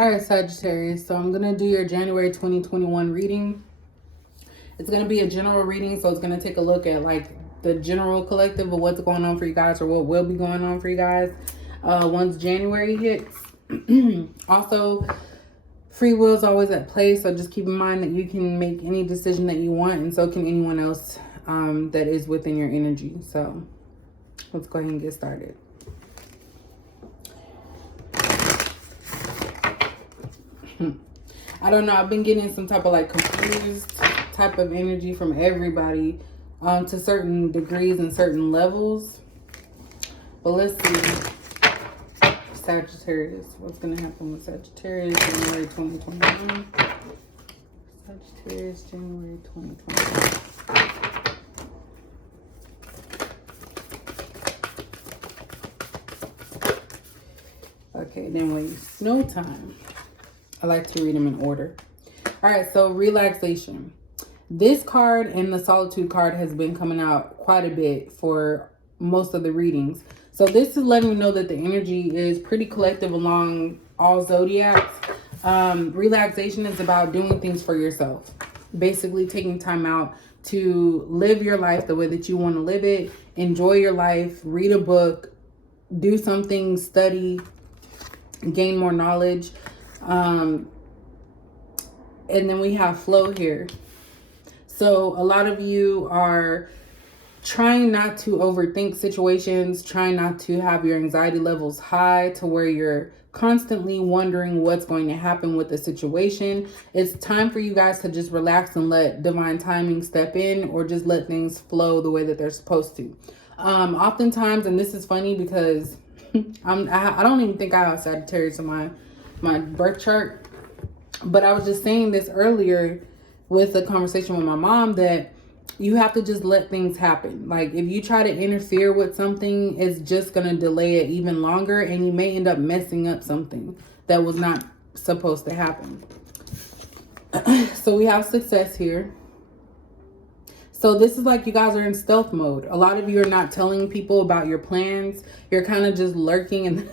All right, Sagittarius. So I'm going to do your January 2021 reading. It's going to be a general reading. So it's going to take a look at like the general collective of what's going on for you guys or what will be going on for you guys once January hits. Also, free will is always at play. So just keep in mind that you can make any decision that you want, and so can anyone else that is within your energy. So let's go ahead and get started. I don't know. I've been getting some type of like confused type of energy from everybody to certain degrees and certain levels. But let's see. Sagittarius. What's going to happen with Sagittarius January 2021? Sagittarius January 2021. Okay, then waste no time. I like to read them in order. All right, so relaxation. This card and the solitude card has been coming out quite a bit for most of the readings. So this is letting me know that the energy is pretty collective along all zodiacs. Relaxation is about doing things for yourself. Basically taking time out to live your life the way that you want to live it. Enjoy your life. Read a book. Do something. Study. Gain more knowledge. And then we have flow here. So a lot of you are trying not to overthink situations, trying not to have your anxiety levels high to where you're constantly wondering what's going to happen with the situation. It's time for you guys to just relax and let divine timing step in, or just let things flow the way that they're supposed to. Oftentimes, and this is funny because I don't even think I have Sagittarius in my birth chart, but I was just saying this earlier with a conversation with my mom, that you have to just let things happen. Like if you try to interfere with something, it's just going to delay it even longer, and you may end up messing up something that was not supposed to happen. So we have success here. So this is like you guys are in stealth mode. A lot of you are not telling people about your plans. You're kind of just lurking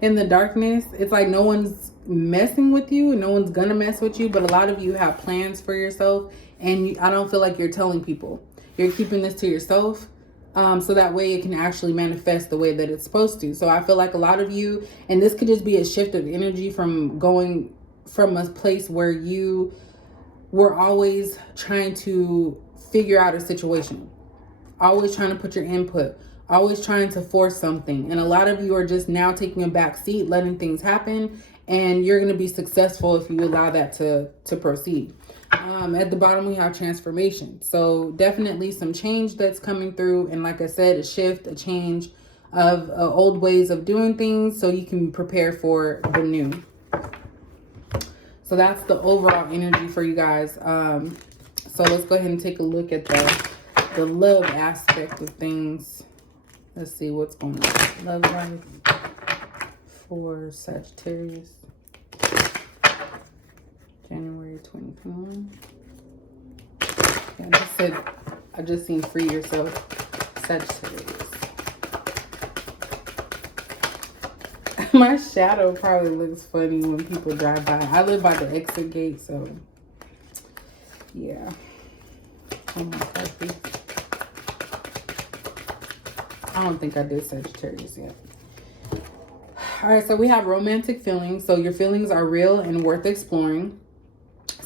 in the darkness. It's like no one's messing with you. No one's gonna mess with you. But a lot of you have plans for yourself. And I don't feel like you're telling people. You're keeping this to yourself. So that way it can actually manifest the way that it's supposed to. So I feel like a lot of you, and this could just be a shift of energy from going from a place where you were always trying to figure out a situation, always trying to put your input, always trying to force something. And a lot of you are just now taking a back seat, letting things happen, and you're going to be successful if you allow that to proceed. At the bottom, we have transformation. So definitely some change that's coming through. And like I said, a shift, a change of old ways of doing things so you can prepare for the new. So that's the overall energy for you guys. So let's go ahead and take a look at the love aspect of things. Let's see what's going on. Love life for Sagittarius. January 2021. Yeah, I just seen free yourself, Sagittarius. My shadow probably looks funny when people drive by. I live by the exit gate, so yeah. Oh my God. I don't think I did Sagittarius yet. All right, so we have romantic feelings. So your feelings are real and worth exploring.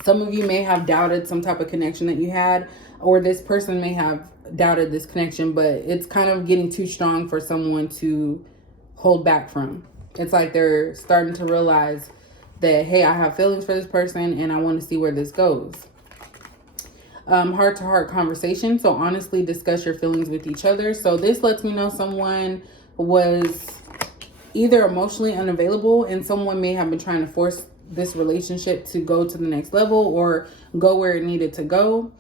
Some of you may have doubted some type of connection that you had, or this person may have doubted this connection, but it's kind of getting too strong for someone to hold back from. It's like they're starting to realize that, hey, I have feelings for this person and I want to see where this goes. Heart-to-heart conversation. So honestly discuss your feelings with each other. So this lets me know someone was either emotionally unavailable and someone may have been trying to force this relationship to go to the next level or go where it needed to go.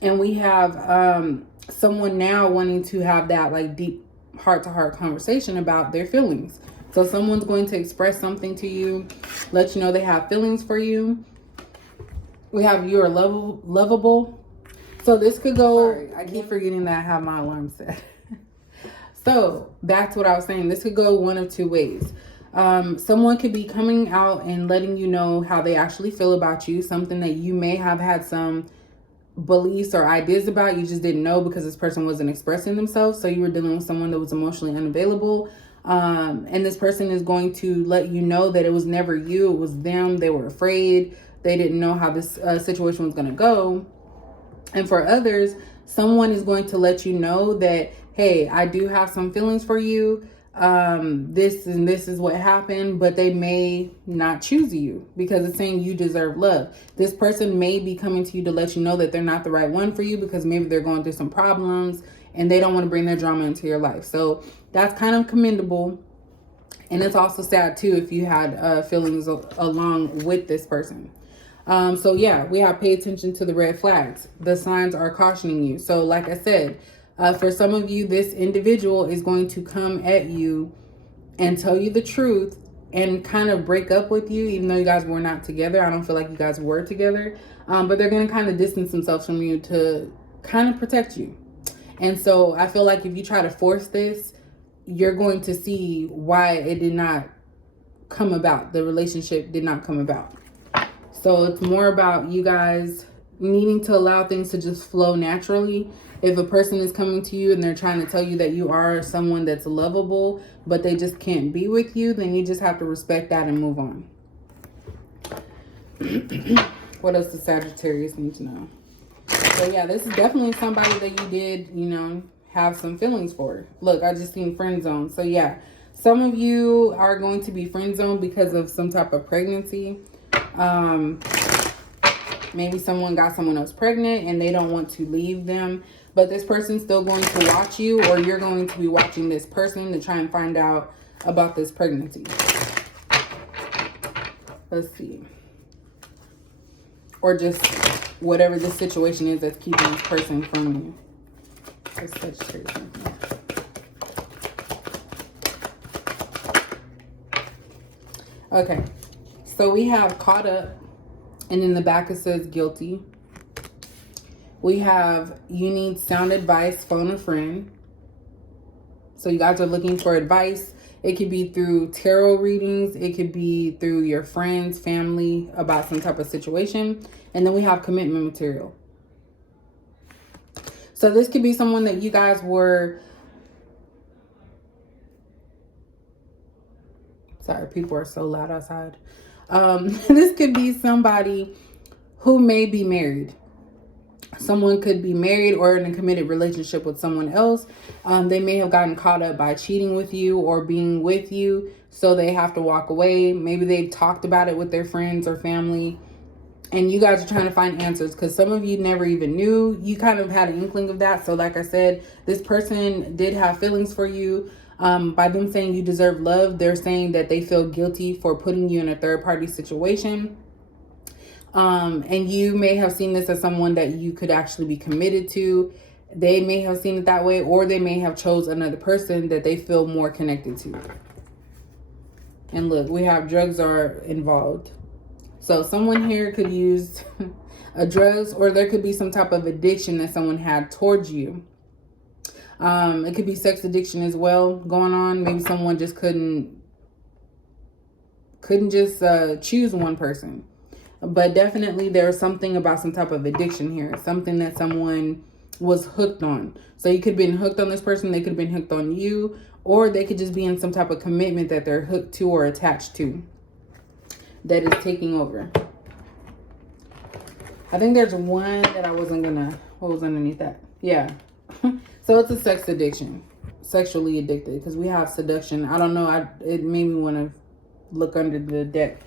And we have someone now wanting to have that like deep heart-to-heart conversation about their feelings. So someone's going to express something to you, let you know they have feelings for you. We have you're lovable. So this could go, sorry, I keep forgetting that I have my alarm set. So back to what I was saying, this could go one of two ways. Someone could be coming out and letting you know how they actually feel about you, something that you may have had some beliefs or ideas about, you just didn't know because this person wasn't expressing themselves. So you were dealing with someone that was emotionally unavailable. And this person is going to let you know that it was never you, it was them. They were afraid. They didn't know how this situation was going to go. And for others, someone is going to let you know that, hey, I do have some feelings for you. This and this is what happened, but they may not choose you because it's saying you deserve love. This person may be coming to you to let you know that they're not the right one for you because maybe they're going through some problems and they don't want to bring their drama into your life. So that's kind of commendable. And it's also sad too if you had feelings along with this person. So yeah, we have pay attention to the red flags. The signs are cautioning you. So like I said, for some of you, this individual is going to come at you and tell you the truth and kind of break up with you, even though you guys were not together. I don't feel like you guys were together, but they're going to kind of distance themselves from you to kind of protect you. And so I feel like if you try to force this, you're going to see why it did not come about. The relationship did not come about. So it's more about you guys needing to allow things to just flow naturally. If a person is coming to you and they're trying to tell you that you are someone that's lovable, but they just can't be with you, then you just have to respect that and move on. What else does Sagittarius need to know? So yeah, this is definitely somebody that you did, have some feelings for. Look, I just seen friend zone. So yeah, some of you are going to be friend zoned because of some type of pregnancy. Maybe someone got someone else pregnant and they don't want to leave them, but this person's still going to watch you, or you're going to be watching this person to try and find out about this pregnancy. Let's see. Or just whatever the situation is that's keeping this person from you. Okay. So we have caught up, and in the back it says guilty. We have you need sound advice, phone a friend. So you guys are looking for advice. It could be through tarot readings. It could be through your friends, family, about some type of situation. And then we have commitment material. So this could be someone that you guys were... Sorry, people are so loud outside. This could be somebody who may be married. Someone could be married or in a committed relationship with someone else. They may have gotten caught up by cheating with you or being with you, so they have to walk away. Maybe they've talked about it with their friends or family, and you guys are trying to find answers because some of you never even knew. You kind of had an inkling of that. So like I said, this person did have feelings for you. By them saying you deserve love, they're saying that they feel guilty for putting you in a third-party situation. And you may have seen this as someone that you could actually be committed to. They may have seen it that way, or they may have chose another person that they feel more connected to. And look, we have drugs are involved. So someone here could use a drugs, or there could be some type of addiction that someone had towards you. It could be sex addiction as well going on. Maybe someone just couldn't just choose one person. But definitely there's something about some type of addiction here. Something that someone was hooked on. So you could have been hooked on this person. They could have been hooked on you. Or they could just be in some type of commitment that they're hooked to or attached to. That is taking over. I think there's one that I wasn't gonna... What was underneath that? Yeah. So it's a sex addiction. Sexually addicted. Because we have seduction. I don't know. It made me want to look under the deck.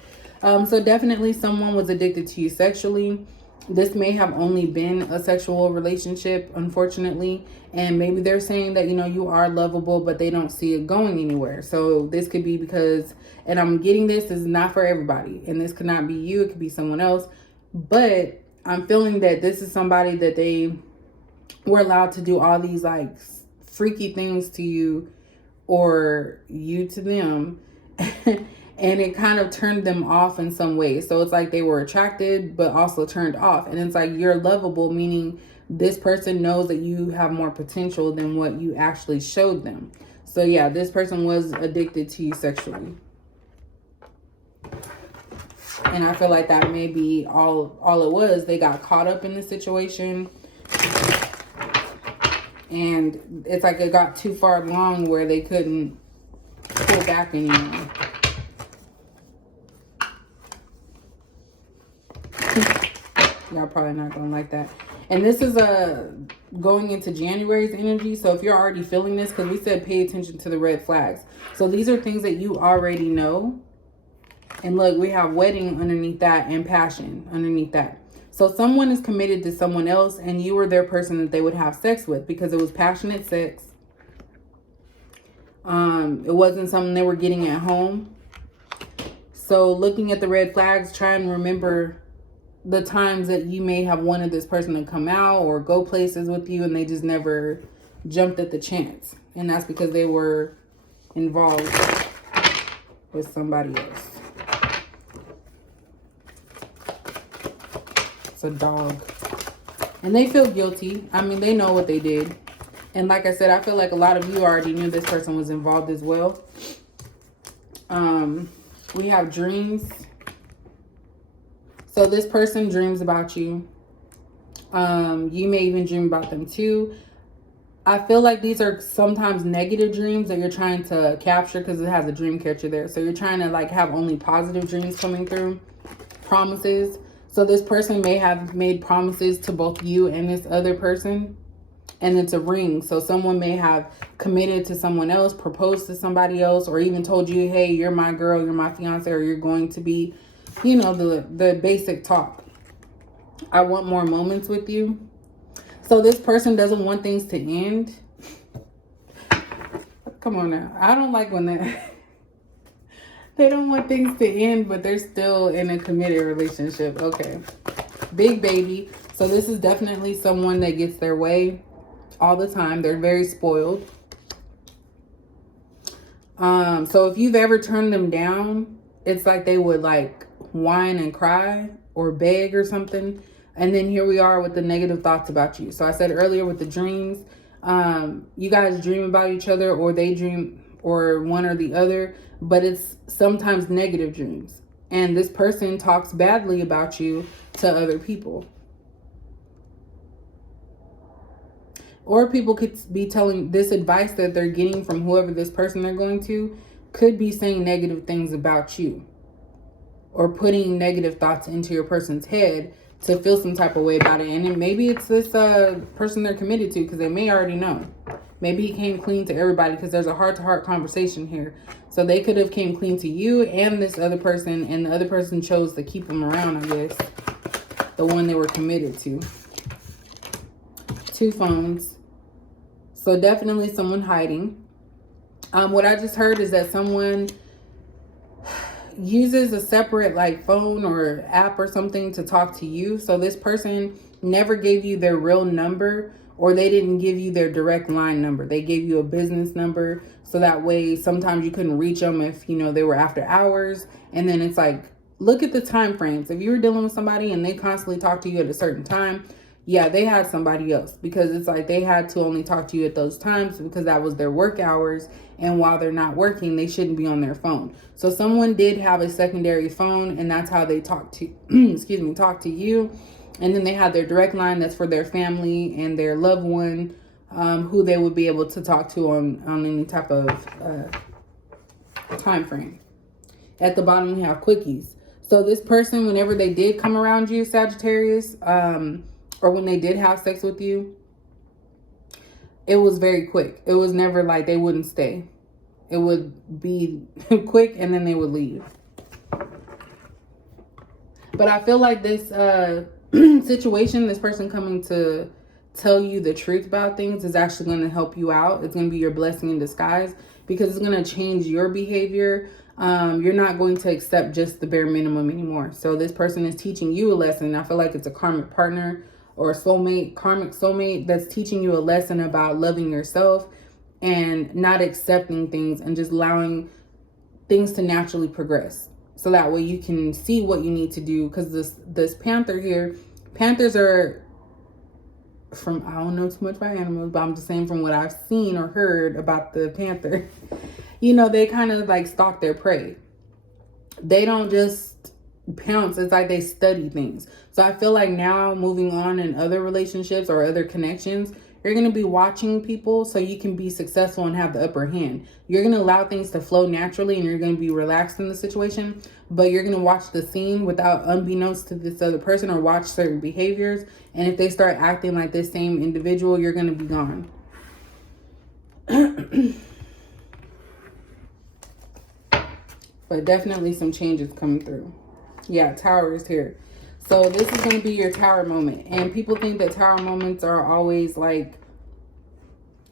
So definitely someone was addicted to you sexually. This may have only been a sexual relationship, unfortunately. And maybe they're saying that, you are lovable, but they don't see it going anywhere. So this could be because, and I'm getting this is not for everybody. And this could not be you. It could be someone else. But I'm feeling that this is somebody that they were allowed to do all these like freaky things to you or you to them. And it kind of turned them off in some way. So it's like they were attracted, but also turned off. And it's like you're lovable, meaning this person knows that you have more potential than what you actually showed them. So yeah, this person was addicted to you sexually. And I feel like that may be all it was. They got caught up in the situation. And it's like it got too far along where they couldn't pull back anymore. Y'all probably not gonna like that. And this is going into January's energy. So if you're already feeling this, because we said pay attention to the red flags. So these are things that you already know. And look, we have wedding underneath that and passion underneath that. So someone is committed to someone else and you were their person that they would have sex with because it was passionate sex. It wasn't something they were getting at home. So looking at the red flags, try and remember the times that you may have wanted this person to come out or go places with you and they just never jumped at the chance. And that's because they were involved with somebody else. It's a dog. And they feel guilty. I mean, they know what they did. And like I said, I feel like a lot of you already knew this person was involved as well. We have dreams. So this person dreams about you. You may even dream about them too. I feel like these are sometimes negative dreams that you're trying to capture because it has a dream catcher there. So you're trying to like have only positive dreams coming through. Promises. So this person may have made promises to both you and this other person. And it's a ring. So someone may have committed to someone else, proposed to somebody else, or even told you, hey, you're my girl, you're my fiance, or you're going to be, you know, the basic talk. I want more moments with you. So this person doesn't want things to end. Come on now. I don't like when that they don't want things to end, but they're still in a committed relationship. Okay. Big baby. So this is definitely someone that gets their way all the time. They're very spoiled. So if you've ever turned them down, it's like they would like whine and cry or beg or something. And then here we are with the negative thoughts about you. So I said earlier with the dreams, you guys dream about each other or they dream or one or the other, but it's sometimes negative dreams. And this person talks badly about you to other people. Or people could be telling this advice that they're getting from whoever this person they're going to could be saying negative things about you. Or putting negative thoughts into your person's head to feel some type of way about it. And then maybe it's this person they're committed to because they may already know. Maybe he came clean to everybody because there's a heart-to-heart conversation here. So they could have came clean to you and this other person. And the other person chose to keep them around, I guess. The one they were committed to. 2 phones. So definitely someone hiding. What I just heard is that someone uses a separate like phone or app or something to talk to you. So this person never gave you their real number or they didn't give you their direct line number. They gave you a business number. So that way sometimes you couldn't reach them if, you know, they were after hours. And then it's like, look at the time frames. If you were dealing with somebody and they constantly talk to you at a certain time, yeah, they had somebody else because it's like they had to only talk to you at those times because that was their work hours. And while they're not working, they shouldn't be on their phone. So someone did have a secondary phone and that's how they talk to, talk to you. And then they had their direct line that's for their family and their loved one who they would be able to talk to on any type of time frame. At the bottom, we have quickies. So this person, whenever they did come around you, Sagittarius, or when they did have sex with you, it was very quick. It was never like they wouldn't stay. It would be quick and then they would leave. But I feel like this situation, this person coming to tell you the truth about things is actually going to help you out. It's going to be your blessing in disguise because it's going to change your behavior. You're not going to accept just the bare minimum anymore. So this person is teaching you a lesson. I feel like it's a karmic partner or soulmate, karmic soulmate that's teaching you a lesson about loving yourself and not accepting things and just allowing things to naturally progress. So that way you can see what you need to do. Because this panther here, panthers are from, I don't know too much about animals, but I'm just saying from what I've seen or heard about the panther, you know, they kind of like stalk their prey. They don't just pounce. It's like they study things. So I feel like now moving on in other relationships or other connections, you're going to be watching people so you can be successful and have the upper hand. You're going to allow things to flow naturally and you're going to be relaxed in the situation, but you're going to watch the scene without unbeknownst to this other person, or watch certain behaviors. And if they start acting like this same individual, you're going to be gone. But definitely some changes coming through. Yeah, Tower is here. So this is going to be your Tower moment. And people think that Tower moments are always like,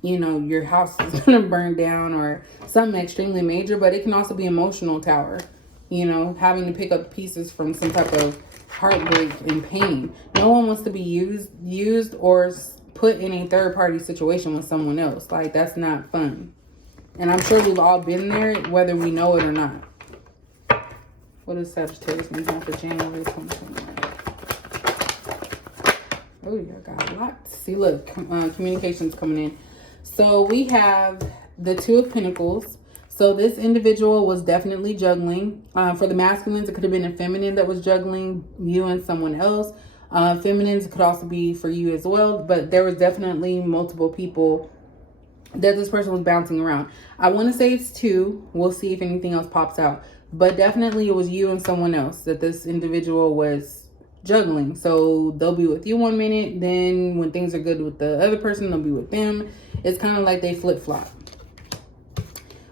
you know, your house is going to burn down or something extremely major. But it can also be emotional Tower. You know, having to pick up pieces from some type of heartbreak and pain. No one wants to be used or put in a third-party situation with someone else. Like, that's not fun. And I'm sure we've all been there, whether we know it or not. What is Sagittarius mean for January 2021? Oh, you got a lot. See, look, communication's coming in. So we have the Two of Pentacles. So this individual was definitely juggling. For the masculines, it could have been a feminine that was juggling you and someone else. Feminines could also be for you as well. But there was definitely multiple people that this person was bouncing around. I want to say it's two. We'll see if anything else pops out. But definitely it was you and someone else that this individual was juggling. So they'll be with you one minute. Then when things are good with the other person, they'll be with them. It's kind of like they flip-flop.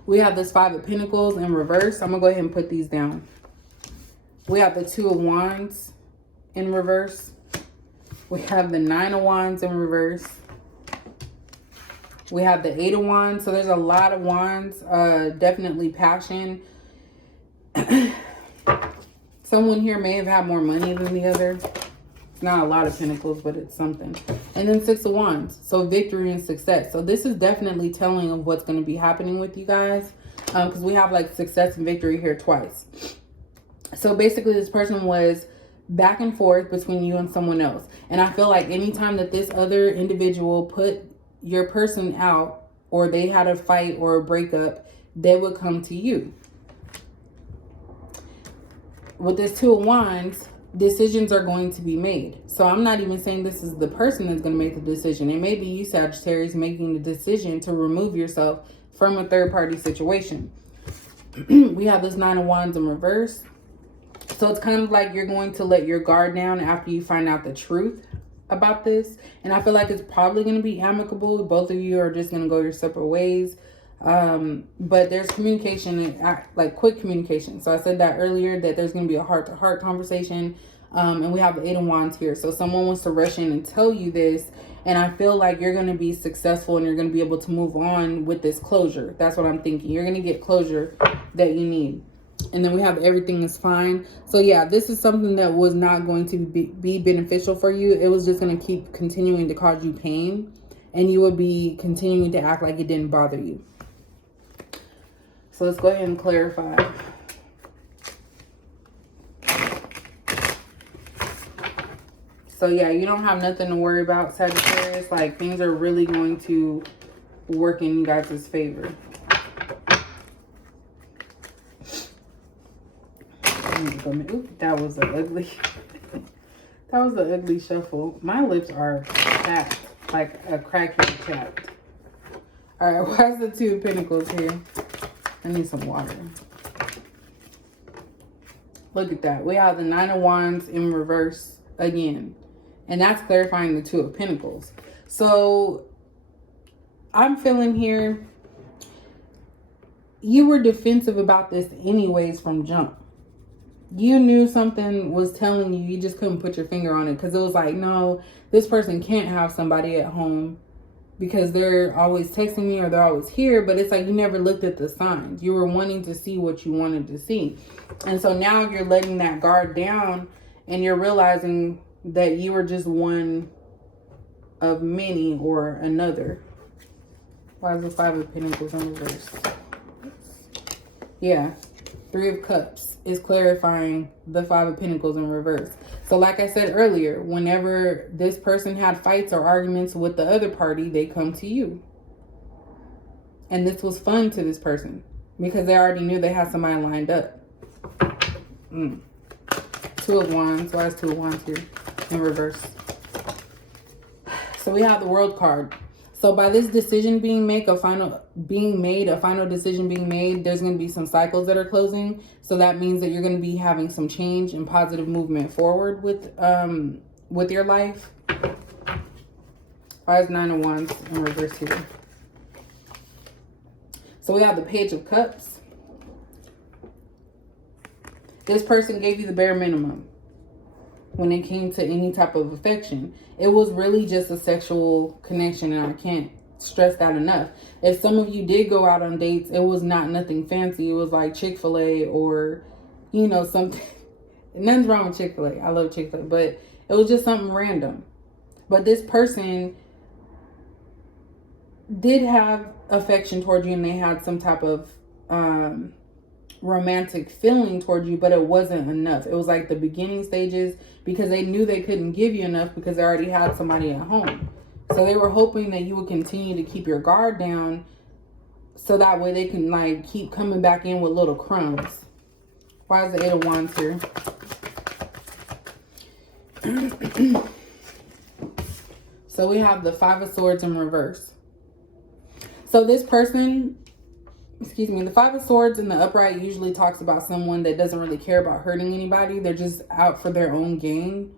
We have this Five of Pentacles in reverse. I'm going to go ahead and put these down. We have the Two of Wands in reverse. We have the Nine of Wands in reverse. We have the Eight of Wands. So there's a lot of wands. Definitely passion. Someone here may have had more money than the other. It's not a lot of pentacles, but it's something. And then Six of Wands. So victory and success. So this is definitely telling of what's going to be happening with you guys. Because we have like success and victory here twice. So basically this person was back and forth between you and someone else. And I feel like anytime that this other individual put your person out, or they had a fight or a breakup, they would come to you. With this Two of Wands, decisions are going to be made. So I'm not even saying this is the person that's going to make the decision. It may be you, Sagittarius, making the decision to remove yourself from a third-party situation. We have this Nine of Wands in reverse. So it's kind of like you're going to let your guard down after you find out the truth about this. And I feel like it's probably going to be amicable. Both of you are just going to go your separate ways. But there's communication, like quick communication. So I said that earlier, that there's going to be a heart-to-heart conversation. And we have the Eight of Wands here. So someone wants to rush in and tell you this. And I feel like you're going to be successful and you're going to be able to move on with this closure. That's what I'm thinking. You're going to get closure that you need. And then we have everything is fine. So yeah, this is something that was not going to be beneficial for you. It was just going to keep continuing to cause you pain. And you would be continuing to act like it didn't bother you. So let's go ahead and clarify. So yeah, you don't have nothing to worry about, Sagittarius. Like, things are really going to work in you guys' favor. Ooh, that was an ugly that was an ugly shuffle. My lips are chapped, like a crackhead chapped. All right, why is the Two of Pentacles here? I need some water. Look at that. We have the Nine of Wands in reverse again. And that's clarifying the Two of Pentacles. So I'm feeling here, you were defensive about this anyways from jump. You knew something was telling you, you just couldn't put your finger on it. Because it was like, no, this person can't have somebody at home because they're always texting me or they're always here. But it's like you never looked at the signs. You were wanting to see what you wanted to see. And so now you're letting that guard down and you're realizing that you were just one of many or another. Why is the Five of Pentacles in reverse? Yeah, Three of Cups is clarifying the Five of Pentacles in reverse. So like I said earlier, whenever this person had fights or arguments with the other party, they come to you. And this was fun to this person because they already knew they had somebody lined up. Two of Wands. Why is Two of Wands here in reverse? So we have the World card. So by this decision being made, a final decision being made, there's going to be some cycles that are closing. So that means that you're going to be having some change and positive movement forward with your life. Why is Nine of Wands in reverse here? So we have the Page of Cups. This person gave you the bare minimum when it came to any type of affection. It was really just a sexual connection, and I can't stress that enough. If some of you did go out on dates, it was not nothing fancy. It was like Chick-fil-A or, you know, something. Nothing's wrong with Chick-fil-A. I love Chick-fil-A, but it was just something random. But this person did have affection toward you, and they had some type of romantic feeling toward you, but it wasn't enough. It was like the beginning stages, because they knew they couldn't give you enough because they already had somebody at home. So they were hoping that you would continue to keep your guard down, so that way they can like keep coming back in with little crumbs. Why is the Eight of Wands here? So we have the Five of Swords in reverse. So this person, the Five of Swords in the upright usually talks about someone that doesn't really care about hurting anybody. They're just out for their own gain.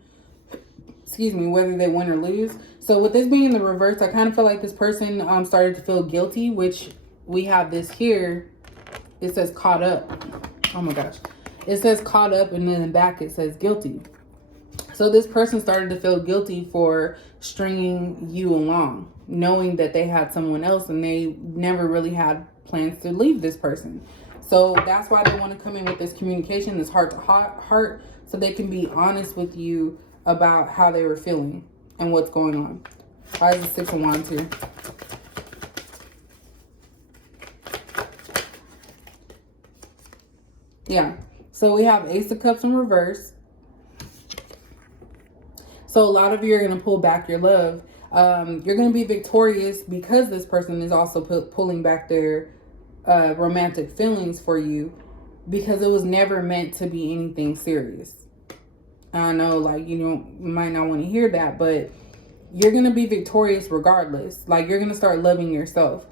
Whether they win or lose. So with this being in the reverse, I kind of feel like this person started to feel guilty, which we have this here. It says caught up. Oh my gosh. It says caught up, and then in the back it says guilty. So this person started to feel guilty for stringing you along, knowing that they had someone else and they never really had plans to leave this person. So that's why they want to come in with this communication, this heart to heart, so they can be honest with you about how they were feeling and what's going on. Why is the Six of Wands here? Yeah. So we have Ace of Cups in reverse. So a lot of you are going to pull back your love. You're going to be victorious because this person is also pulling back their romantic feelings for you, because it was never meant to be anything serious. I know, like, you might not want to hear that, but you're going to be victorious regardless. Like, you're going to start loving yourself.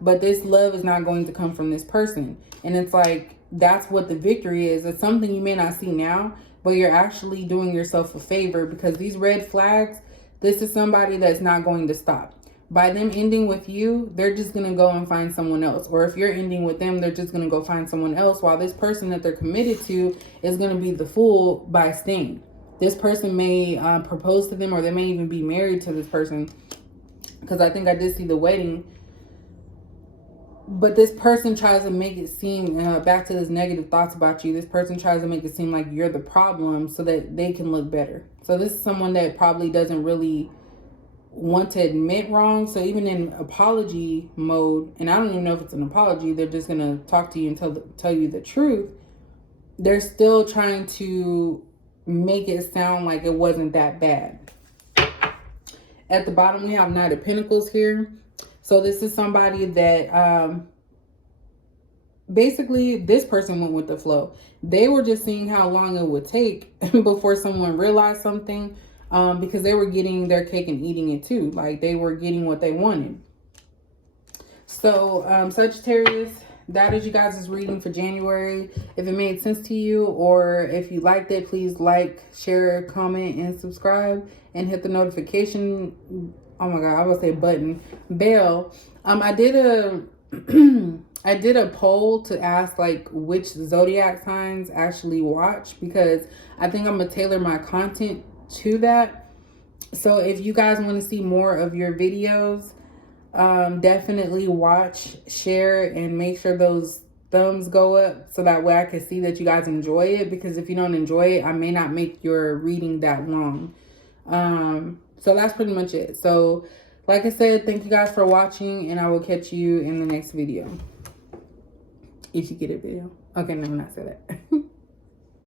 But this love is not going to come from this person. And it's like, that's what the victory is. It's something you may not see now, but you're actually doing yourself a favor, because these red flags, this is somebody that's not going to stop. By them ending with you, they're just going to go and find someone else. Or if you're ending with them, they're just going to go find someone else, while this person that they're committed to is going to be the fool by staying. This person may propose to them, or they may even be married to this person, because I think I did see the wedding. But this person tries to make it seem, back to this negative thoughts about you, this person tries to make it seem like you're the problem so that they can look better. So this is someone that probably doesn't really want to admit wrong. So even in apology mode, and I don't even know if it's an apology, they're just going to talk to you and tell you the truth. They're still trying to make it sound like it wasn't that bad. At the bottom, we have Knight of Pentacles here. So this is somebody that basically this person went with the flow. They were just seeing how long it would take before someone realized something, because they were getting their cake and eating it too. Like, they were getting what they wanted. So Sagittarius, that is you guys' reading for January. If it made sense to you, or if you liked it, please like, share, comment, and subscribe, and hit the notification, oh my god, I would say button, bell. I did a poll to ask like which zodiac signs actually watch, because I think I'm gonna tailor my content to that. So if you guys want to see more of your videos, definitely watch, share, and make sure those thumbs go up, so that way I can see that you guys enjoy it, because if you don't enjoy it, I may not make your reading that long. So that's pretty much it. So like I said, thank you guys for watching, and I will catch you in the next video. If you get a video. Okay, no, I'm not saying that.